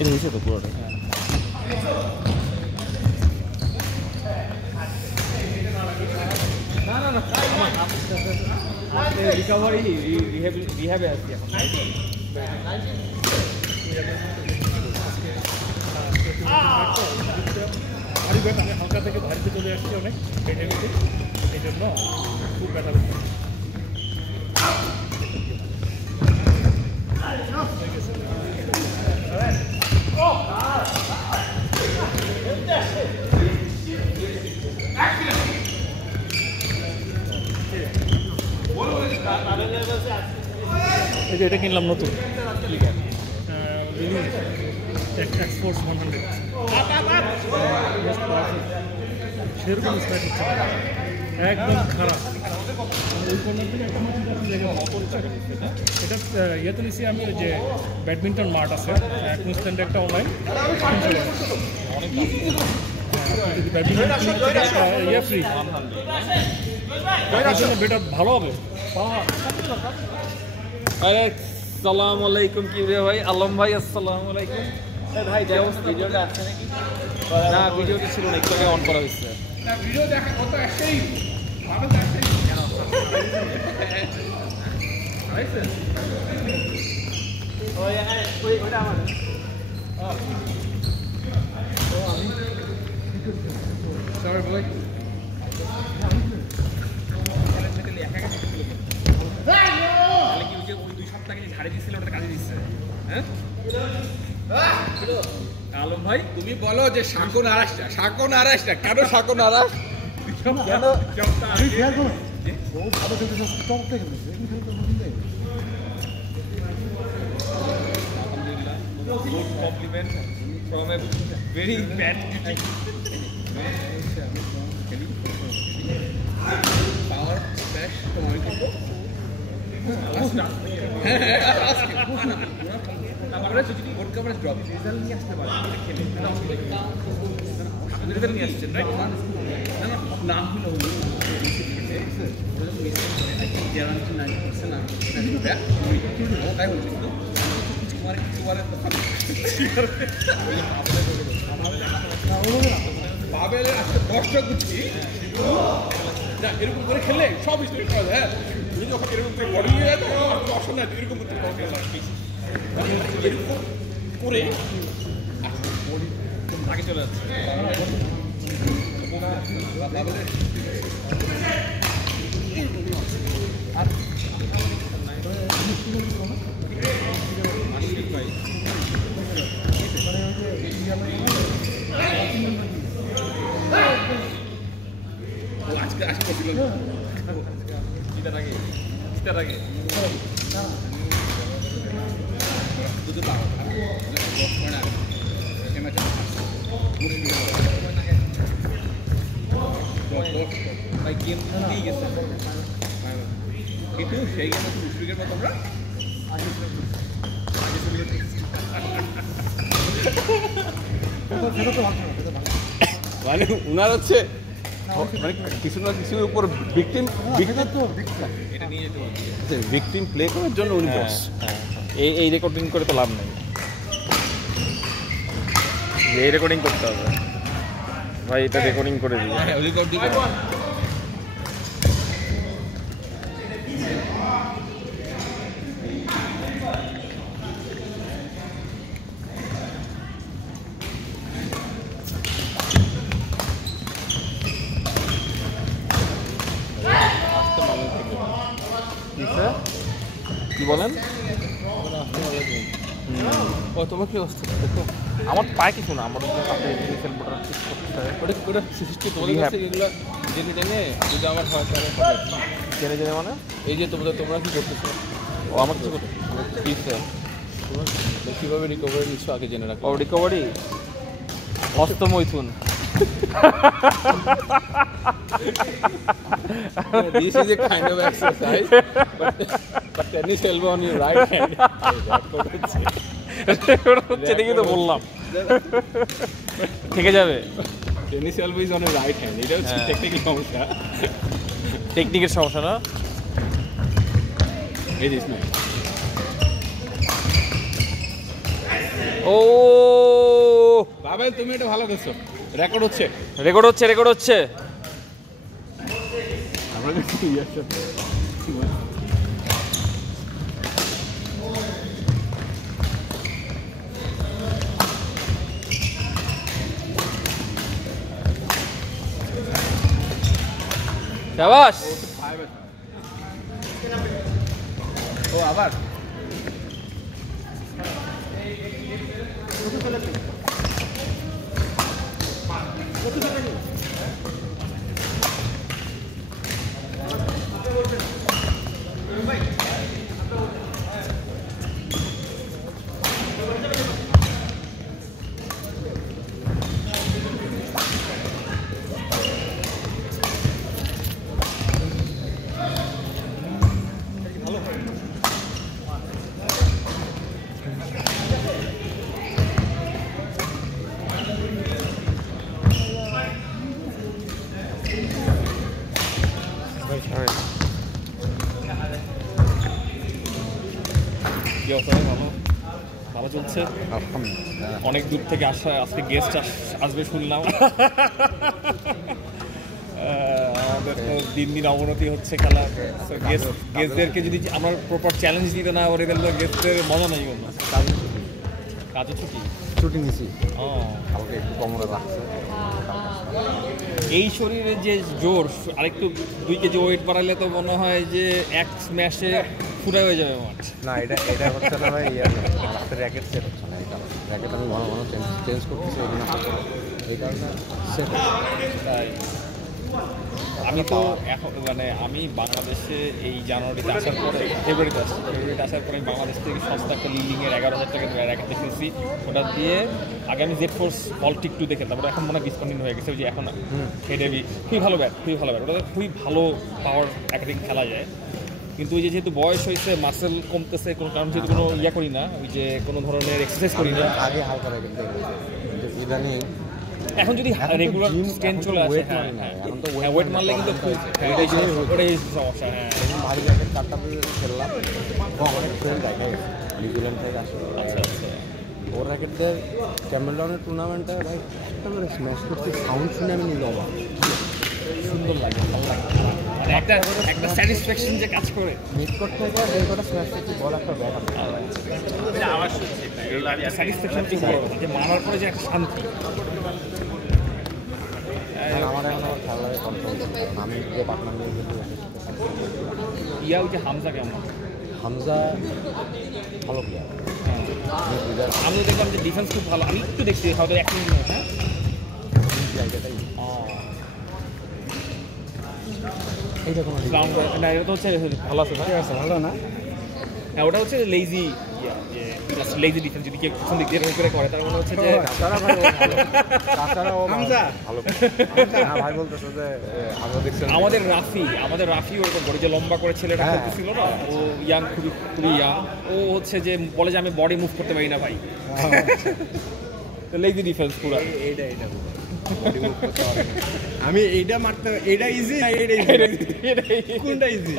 এটা হয়েছে তো পুরোটা। না না না রিকভারি রিহ্যাবে আসছি এখন। ভারী ব্যাট, আমি হালকা থেকে ভারীতে চলে আসছি অনেক হেঁটে এই জন্য খুব ব্যথা করছে। এটা কিনলাম নতুন এক্সপোর্টস 100 সেরকম স্টার্ট হচ্ছে একদম খারাপ। ওই কর্নার থেকে একটা মাছ এটা ইয়েতে নিচ্ছি আমি, ওই যে ব্যাডমিন্টন মার্ট আছে কুইন্সল্যান্ডে একটা অনলাইন, ইয়ে ফ্রি বেটার ভালো হবে। আরে আসসালামু আলাইকুম, কি রে ভাই আলম ভাই? আসসালামু আলাইকুম ভাই। ভিডিওটা আছে নাকি? না ভিডিওটা ছিল না, একটু আগে অন করা হয়েছে। ভিডিও দেখা কত একটাই মানুষ আসছে ওইটা আমার সরি বলে আলম ভাই তুমি বলো যে শাকো নারাজটা কেন শাকো নারাজ? কেন compliment from a very bad critic. Power smash তোমার করব আমরা যদি বোর্ড কভারেজ ড্রপ রেজাল্ট নিয়ে আসতে পারি খেলে আপনি রেজাল্ট নিয়ে আসছেন রাইট? না হলো গ্যারান্টি 90% আমি তাই বলছি বাবেলের আসলে দর্শক বুঝছি এরকম করে খেললে সব স্টোরি করা যায়। তুমি যখন এরকম করে বডি নিয়ে যায় তো দর্শক না এরকম করতে এরকম করে আগে চলে যাচ্ছে বাবেলের আজকে আজকে জিতার আগে দুটো পাও ভাই গেম নিয়ে গেছে কিন্তু সেই গেমে তো মুশফিকের মতো আমরা মানে উনার হচ্ছে মানে কিছু না কিছুর উপর ভিকটিম প্লে করার জন্য উনি বস। এই রেকর্ডিং করে তো লাভ নেই, এই রেকর্ডিং করতে হবে ভাই, এটা রেকর্ডিং করে দিই। কি বলেন? ও তোমার কি অবস্থা দেখো, আমার পায়ে কিছু না, আমার জেনে জেনে যদি আমার হয় জেনে জেনে মানে এই যে তোমরা কি করতেছো? ও আমার কিছু কীভাবে রিকভারি নিচ্ছ আগে জেনে রাখো। ও recovery হস্তমৈথুন। This is a kind of exercise, but tennis elbow on your right hand. হচ্ছে দেখি তো বললাম থেকে যাবে। Tennis elbow is on your right hand. এটা হচ্ছে টেকনিক্যাল সমস্যা, টেকনিকের সমস্যা না। এই দিস না ও পাবেল তুমি এটা ভালো করছো, রেকর্ড হচ্ছে। রেকর্ড হচ্ছে। শাবাশ। ও আবার কি অবস্থা? ভালো চলছে। অনেক দূর থেকে আসা, আজকে গেস্ট আসবে শুনলাম। আমাদের তো দিন দিন অবনতি হচ্ছে খেলা। গেস্টদেরকে যদি আমরা প্রপার চ্যালেঞ্জ দিতে না পারি তাহলে গেস্টদের মজা নেই। কোনো কাজও ছুটি নিছি, কালকে একটু কমরে রাখছে। এই শরীরে যে জোর, আরেকটু 2 কেজি ওয়েট বাড়ালে তো মনে হয় যে এক স্ম্যাশে পুরা হয়ে যাবে মাঠ। না, এটা হচ্ছে না ভাই, র্যাকেট সেট হচ্ছে না। এই কারণে র্যাকেট আমি ঘন ঘন চেঞ্জ করতেছি, এই কারণে সেট তাই আমি তো এখন মানে আমি বাংলাদেশে এই জানুয়ারিতে আসার পরে, ফেব্রুয়ারিতে আসার পরে বাংলাদেশ থেকে সস্তা একটা লিলিংয়ের 11,000 টাকা র্যাকেট দেখেছি। ওটা দিয়ে আগে আমি জেড ফোর্স ভল্টিক 2 দেখে, তারপরে এখন মনে হয় ডিসকন্টিনিউ হয়ে গেছে। ওই যে এখন হেডেভি খুবই ভালো ব্যাট। ওটা খুবই ভালো পাওয়ার অ্যাটাকিং খেলা যায়। কিন্তু ওই যে যেহেতু বয়স হয়েছে, মাসেল কমতেছে, কোনো কারণ যেহেতু কোনো করি না, ওই যে কোনো ধরনের এক্সারসাইজ করি না। আগে হালকা র্যাকেট ইদানিং এখন যদি রেগুলার স্ট্রেন চলে আসে, ওয়েট মারলে কিন্তু ওটাই সমস্যা। ভারী র্যাকেট 4টা খেললাম, অনেক ফ্রেন্ড দেখা গেছে নিউজিল্যান্ড থেকে আসে। আচ্ছা, ওর র্যাকেটদের চ্যাম্পিয়নের টুর্নামেন্টে ভাই একটা করে স্ম্যাশ করতে সাউন্ড শুনে আমি নিল, সুন্দর লাগে, ভালো লাগে। মানে একটা স্যাটিসফ্যাকশন যে কাজ করে মিট করতে গিয়ে যে কটা স্ম্যাশ করতে বল একটা ব্যাট স্যাটিসফ্যাকশন যে মারার পরে যে একটা শান্তি। আমার এখন আমার খেলা লাগে কন্ট্রোল। আমি যে পার্টনার নিয়ে কিন্তু ওই যে হামজা কেমন? হামজা ভালো প্লেয়ার। আমি দেখলাম যে ডিফেন্স খুব ভালো। আমি একটু দেখছি হয়তো 1 মিনিট। হ্যাঁ, জায়গাটাই এইটা কোনো না, এটা তো হচ্ছে ভালো আছে, ভালো না। হ্যাঁ, ওটা হচ্ছে লেজি ডিফেন্স। যদি কেউ পিছন দিক দিয়ে করে তার মনে হচ্ছে যে ভাই বলতেছে যে আমাদের রাফি ওরকম করে যে লম্বা করে ছেলেটা করতেছিল না, ও ইয়াং, খুবই ইয়াং। ও হচ্ছে যে বলে যে আমি বডি মুভ করতে পারি না ভাই। লেজি ডিফেন্স পুরো। আমি এইটা মারতে, এটা ইজি না কোনটা ইজি?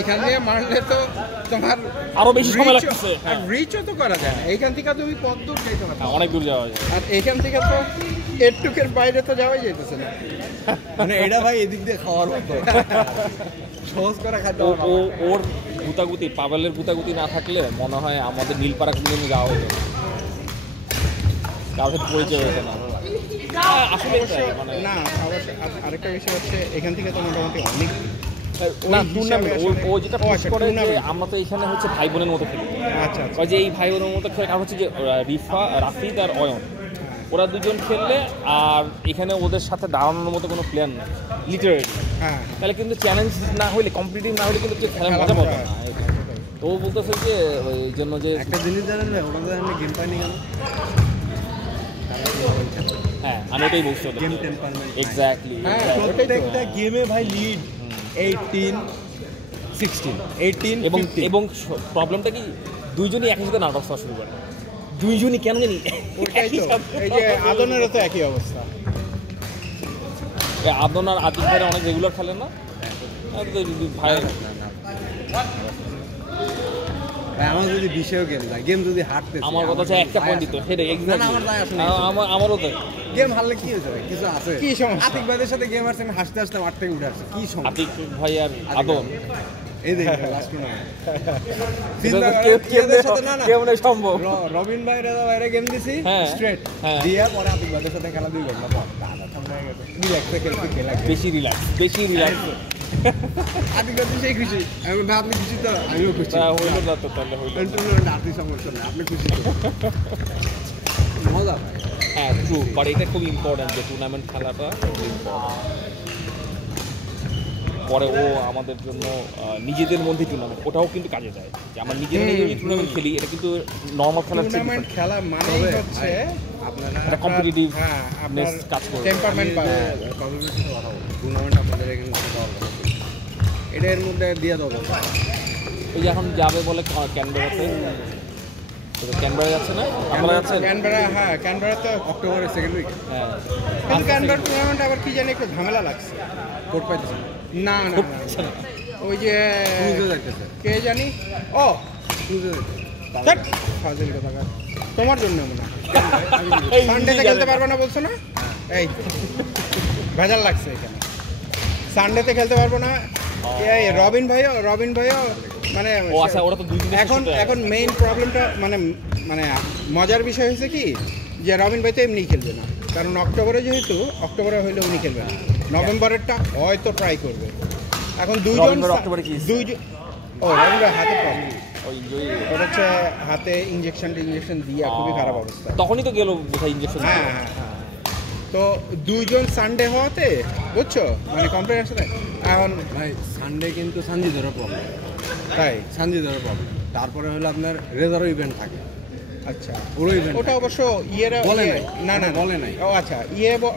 এখান থেকে মারলে তো তোমার আরো বেশি সময় লাগছে, রিচও তো করা যায় না। এইখান থেকে তুমি কত দূর যাইতে পারো? অনেক দূর যাওয়া যায়। আর এখান থেকে তো এর বাইরে তো যাওয়াই যাইতেছে না। মানে এটা ভাই এদিক দিয়ে খাওয়ার মতো সহজ করা খাদ্য। ওর গুতাগুতি, পাবেলের গুতাগুতি না থাকলে মনে হয় আমাদের নীলপাড়া কোনোদিন যাওয়া হতো, কারোর পরিচয় হতো না। আসলে মানে না, আরেকটা বিষয় হচ্ছে এখান থেকে তো মোটামুটি অনেক না টুর্নামেন্ট ও যেটা পোস্ট করে যে আমরা তো এখানে হচ্ছে ভাই বোনের মতো খেলি। আচ্ছা, যে এই ভাই বোনের মতো খেলে, কারণ হচ্ছে যে রাফিদ আর অয়ন, ওরা দুজন খেললে আর এখানে ওদের সাথে দাঁড়ানোর মতো কোনো প্লেয়ার নেই লিটারেলি। হ্যাঁ, তাহলে কিন্তু চ্যালেঞ্জ না হলে, কম্পিটিটিভ না হলে কিন্তু খেলার মজা পাবে না। তো ও বলতেছে যে ওই জন্য যে একটা জিনিস জানেন না, ওটা জানেন গেম পাইনি কেন? হ্যাঁ, আমি ওটাই বলছি, গেম টেম্পারমেন্ট। এক্স্যাক্টলি। প্রত্যেকটা গেমে ভাই লিড 18, 16, 18 এবং প্রবলেমটা কি, দুইজনই একই সাথে নাটক শুরু করে। দুইজনই কেন জানি ওটাই তো, এই যে আদনেরও তো একই অবস্থা। আদন আর আদিক ভাইরা অনেক রেগুলার খেলে না ভাই। ভাই আমার যদি বিষয় গেম যায়, গেম যদি হারতে আমার কথা হচ্ছে একটা পয়েন্ট দিত সেটা আমারও তো গেম হারলে কি হয়েছে ভাই? কিছু আছে? কি সমস্যা? আতিক ভাইদের সাথে গেম হারছে, আমি হাসতে হাসতে মাঠ থেকে উঠে আসছে, কি সমস্যা? আতিক ভাই আর আদম এই দেখো লাস্ট না কেমন সম্ভব রবিন ভাই রেজা ভাইরে গেম দিছি হ্যাঁ, স্ট্রেট হ্যাঁ। দিয়ে পরে আতিক ভাইদের সাথে খেলা 2 ঘন্টা পর দাদা ঠান্ডা হয়ে গেছে, রিল্যাক্সে খেলা বেশি রিল্যাক্স আতিক ভাই সেই খুশি, আমি না আপনি খুশি তো আমিও খুশি, হইলো না তো তাহলে হইলো আপনি সমস্যা নেই, আপনি খুশি তো মজা ভাই। হ্যাঁ ট্রু, বাট এটা খুব ইম্পর্টেন্ট যে টুর্নামেন্ট খেলাটা খুব important। পরে ও আমাদের জন্য নিজেদের মধ্যে টুর্নামেন্ট, ওটাও কিন্তু কাজে যায় যে আমরা নিজেরা নিজে টুর্নামেন্ট খেলি, এটা কিন্তু নর্মাল খেলার চেয়ে টুর্নামেন্ট different। খেলা মানেই তবে হচ্ছে আপনারা একটা competitive হ্যাঁ আপনার কাজ করবে। টেম্পারমেন্ট পাবে। কমিউনিটির সাথে কথা বলবো, টুর্নামেন্ট আপনাদের এখানে থেকে দেওয়ার কথা ছিল। এটা এর মধ্যে দিয়ে দেবো ওই যে এখন যাবে বলে ক্যানবেরাতে, ক্যানবেরা যাচ্ছে না, আপনারা যাচ্ছেন? ক্যানবেরা, হ্যাঁ ক্যানবেরা তো, অক্টোবরের সেকেন্ড উইক হ্যাঁ কিন্তু ক্যানবেরা টুর্নামেন্ট আবার কি জানি একটু ঝামেলা লাগছে। কোর্ট পাইতেছে না না খুব না, ওই যে ক্রুজে যাইতেছে, কে জানি, ও ক্রুজে যাইতেছে। ধ্যাৎ, ফাজিল কোথাকার। তোমার জন্য মনে হয় সানডেতে খেলতে পারবে না বলছো না? এই ভেজাল লাগছে এখানে, সানডেতে খেলতে পারবো না। এই রবিন ভাইও মানে ও আচ্ছা, ওরা তো দুই দিন এখন মেইন প্রবলেমটা মানে মানে মজার বিষয় হয়েছে কি যে রবিন ভাই তো এমনি খেলবে না, কারণ অক্টোবরে যেহেতু, অক্টোবরে হইলে উনি খেলবে না, নভেম্বরেরটা হয়তো ট্রাই করবে। এখন রবিনভাই অক্টোবরে কি? ও রবিন ভাই হাতে প্রবলেম, ওই ওটা হচ্ছে হাতে ইঞ্জেকশন দিয়ে খুবই খারাপ অবস্থা। তখনই তো গেল বোধহয় ইঞ্জেকশন। হ্যাঁ হ্যাঁ হ্যাঁ, তো দুইজন সানডে হওয়াতে বুঝছো মানে কমপ্লেন আসছে। এখন ভাই সানডে কিন্তু সানজিদারও প্রবলেম, তাই সানজিদারও প্রবলেম। তারপরে হলো আপনার রেজারও ইভেন্ট থাকে, আচ্ছা পুরো ইভেন্ট ওটা অবশ্য ইয়েরা বলে ইয়ে- নাই, না না বলে নাই। ও আচ্ছা,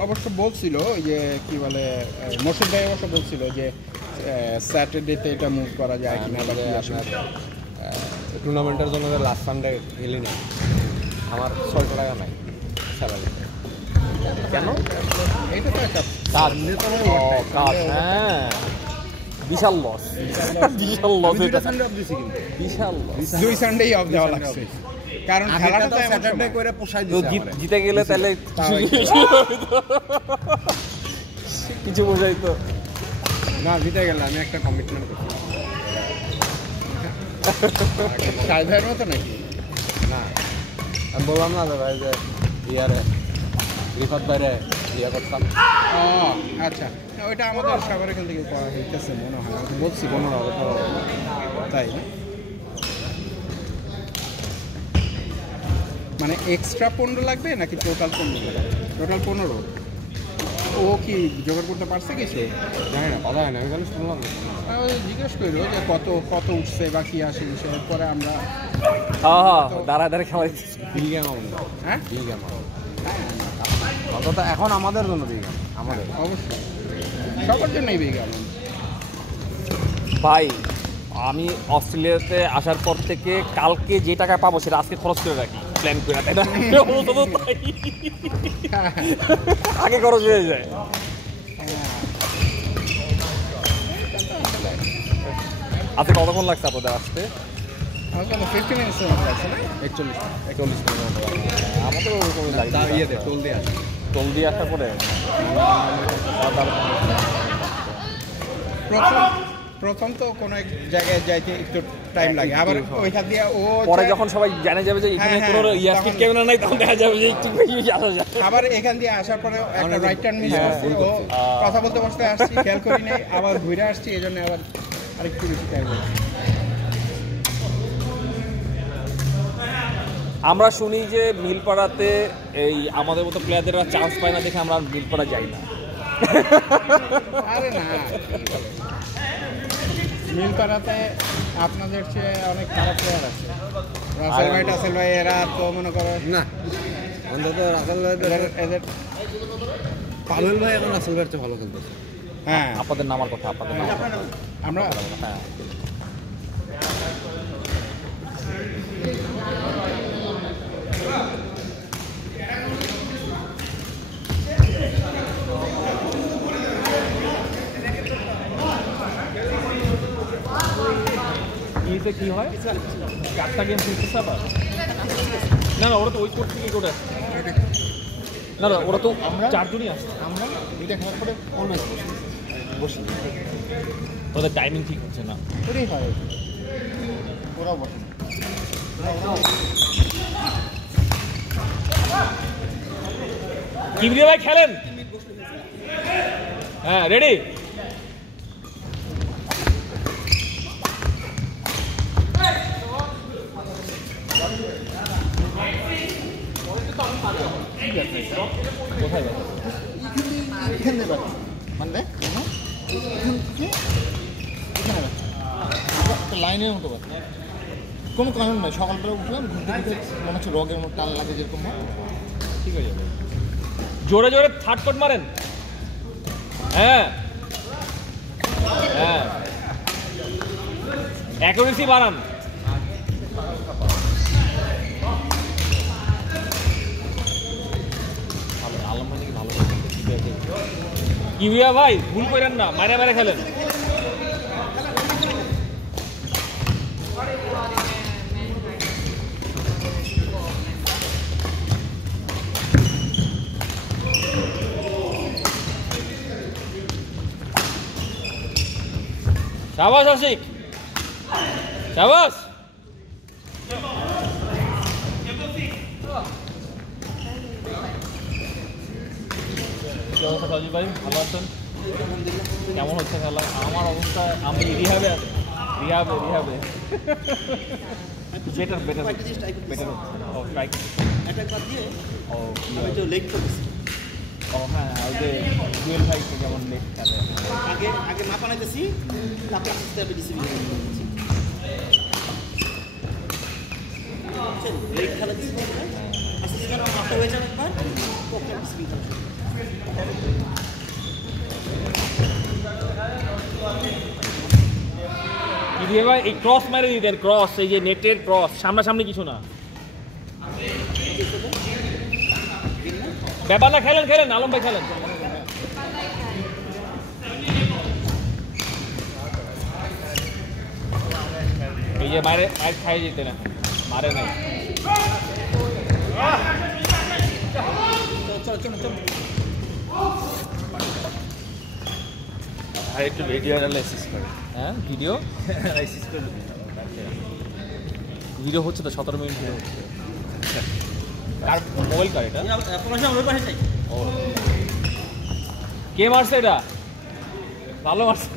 অবশ্য বলছিল ওই যে কি বলে মোর্শেদ ভাই অবশ্য বলছিল যে স্যাটারডেতে এটা মুভ করা যায় কিনা বা কি আসলে। টুর্নামেন্টের জন্য লাস্ট সানডে খেলি না, আমার 600 টাকা নাই স্যালারি। কেন? এইটা তো একটা কাজ, কাজ, হ্যাঁ বিশাল লস, বিশাল লস, এটা সানডে অফ দিছি কিন্তু বিশাল লস। দুই সানডেই অফ দেওয়া লাগছে, কারণ খেলাটা তো এমন স্যাটারডে সময়। করে পোষাই তো দিছে জিতে গেলে তাহলে কিছু বোঝাই তো। না জিতে গেলে আমি একটা কমিটমেন্ট করছি সাইডের মতো নাকি? না, আমি বললাম না ভাই যে ইয়ারে রিফাত ভাইরে ইয়ে করতাম ও আচ্ছা, ওইটা আমাদের সবার এখান থেকে করা হইতেছে মনে হয়, আমি তো বলছি 15 তাই না? মানে এক্সট্রা 15 লাগবে নাকি টোটাল 15 লাগবে? টোটাল 15। ও কি জোগাড় করতে পারছে কিছু? জানি না, কথা হয় না, আমি খালি শুনলাম। জিজ্ঞেস করো যে কত উঠছে বা কি আসে বিষয়ের পরে আমরা। হ্যাঁ হ্যাঁ, দাঁড়ায় দাঁড়ায় খাওয়াই। বিগ অ্যামাউন্ট, হ্যাঁ বিগ অ্যামাউন্ট। অন্তত এখন আমাদের জন্য বিগ অ্যামাউন্ট, আমাদের অবশ্যই সবার জন্যই বেগে গেলাম। ভাই আমি অস্ট্রেলিয়াতে আসার পর থেকে কালকে যে টাকা পাবো সেটা আজকে খরচ করে রাখি, প্ল্যান করে, তাই না? অবস্থা তো তাই। আগে খরচ হয়ে যায়। আজকে কতক্ষণ লাগছে আপনাদের আসতে? 50 মিনিটসের মতো লাগছে না? 41 মিনিট আমাদের ওরকমই লাগে। ইয়েতে টোল দিয়ে আসে। টোল দিয়ে আসার পরে প্রথম তো কোনো এক জায়গায় যাইতে একটু টাইম লাগে, আবার ওইখান দিয়ে ও পরে যখন সবাই জানে যাবে যে এখানে হ্যাঁ, কোনো হ্যাঁ, ইয়ারস্পিড তখন- ক্যামেরা নাই, তখন দেখা যাবে যে একটু বেশি আসা যায়। আবার এখান দিয়ে আসার পরে একটা রাইট টার্ন মিস হ্যাঁ, করছি, ভুল ও করছি। কথা বলতে বসতে আসছি, খেয়াল করি নাই, আবার ঘুরে আসছি, এই জন্য আবার আরেকটু বেশি টাইম লাগছে। আমরা শুনি যে মিলপাড়াতে এই আমাদের মতো প্লেয়ারদেররা চান্স পায় না দেখে আমরা আর মিলপাড়া যাই না। আরে না, মিলপাড়াতে আপনাদের চেয়ে অনেক খারাপ প্লেয়ার আছে, রাসেল ভাই এরা তো মনে করো না, অন্তত রাসেল ভাই, এদের পাভেল ভাই এখন রাসেল ভাইয়ের চেয়ে ভালো খেলতেছে। হ্যাঁ আপনাদের নামার কথা, আপনাদের নামার কথা। আমরা হ্যাঁ পিসে কি হয়? 4টা গেম খেলতেছে আবার? না না, ওরা তো ওই কোর্ট থেকে কোর্ট আসছে। না না, ওরা তো আমরা 4 জনই আসছে। আমরা এটা খেলার পরে অলওয়েজ বসি। ওদের টাইমিং ঠিক হচ্ছে না। ওটাই হয়, ওরাও বসে। কিবরিয়া ভাই খেলেন? হ্যাঁ, রেডি? কোথায় যাবে? এখানে বাকি মানে এখান থেকে এখানে বাকি একটা লাইনের মতো বাকি, কোনো কারণ নয়। সকালবেলা উঠলাম, ঘুরতে ঘুরতে মনে হচ্ছে রগের মতো টান লাগে যেরকম হয়, ঠিক হয়ে যাবে। জোরে জোরে থার্ড কট মারেন। হ্যাঁ হ্যাঁ, অ্যাকুরেসি বাড়ান। কিবিয়া ভাই ভুল করেন না, মারে মারে খেলেন। শাবাশ আশিক, শাবাশ। কি অবস্থা সজীব ভাই, ভালো আছেন? কেমন হচ্ছে খেলা? আমার অবস্থা, আমি রিহাবে আছি। রিহাবে বেটার বেটার বেটার ও স্ট্রাইক ও ও হ্যাঁ, ওই যে জুয়েল ভাই যেমন লেগ খেলে। আগে মাপা নাইতেছি, তারপর আস্তে আস্তে আমি ডিসিপ্লিন করছি। লেগ খেলা ডিসিপ্লিন করে আস্তে আস্তে যখন মাপটা হয়ে যাবে একবার তখন ডিসিপ্লিন করা শুরু কি দিয়ে ভাই এই ক্রস মেরে দিতেন, ক্রস, এই যে নেটের ক্রস, সামনাসামনি কিছু না। ব্যাপার না, খেলেন খেলেন, আলম ভাই খেলেন। এই যে মারে মার খাই যেতে না, মারে নাই। আর একটু ভিডিও অ্যানালাইসিস করে। হ্যাঁ, ভিডিও অ্যানালাইসিস করে ভিডিও হচ্ছে তো, 17 মিনিট ভিডিও হচ্ছে। কার মোবাইল কার এটা? ও, কে মারছে এটা? ভালো মারছে।